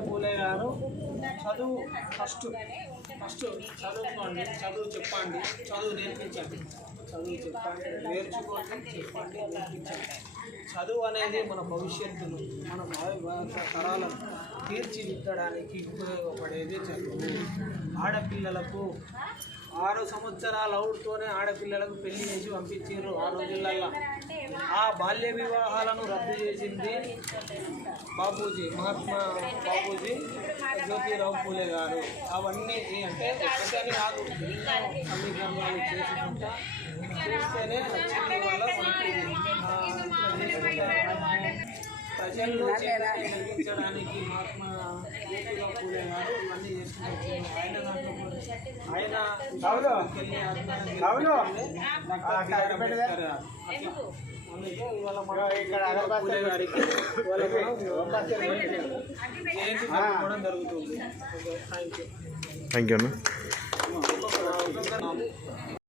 జ్యోతిరావు పూలే గారు. చదువు first first చదువుకోండి చదువు చెప్పండి చదువు నేర్పించండి. చదువు చెప్పండి నేర్చుకోండి చెప్పండి నేర్పించండి. చదువు అనేది మన భవిష్యత్తును మన భావి తరాలను తీర్చిదిద్దడానికి ఉపయోగపడేది చదువు. ఆడపిల్లలకు ఆరు సంవత్సరాల అవుట్తోనే ఆడపిల్లలకు పెళ్ళి చేసి పంపించారు ఆ రోజులలో ఆ బాల్య వివాహాలను రద్దు చేసింది బాపూజీ మహాత్మా బాపూజీ జ్యోతిరావు పూలే గారు. అవన్నీ అంటే కాదు ఎన్నో చేసుకుంటా చేస్తేనే చైతన్యం కలిగించడానికి మహాత్మా పూలే గారు ఇవన్నీ. ఆయన దాంట్లో ఆయన థ్యాంక్ యూ అన్న.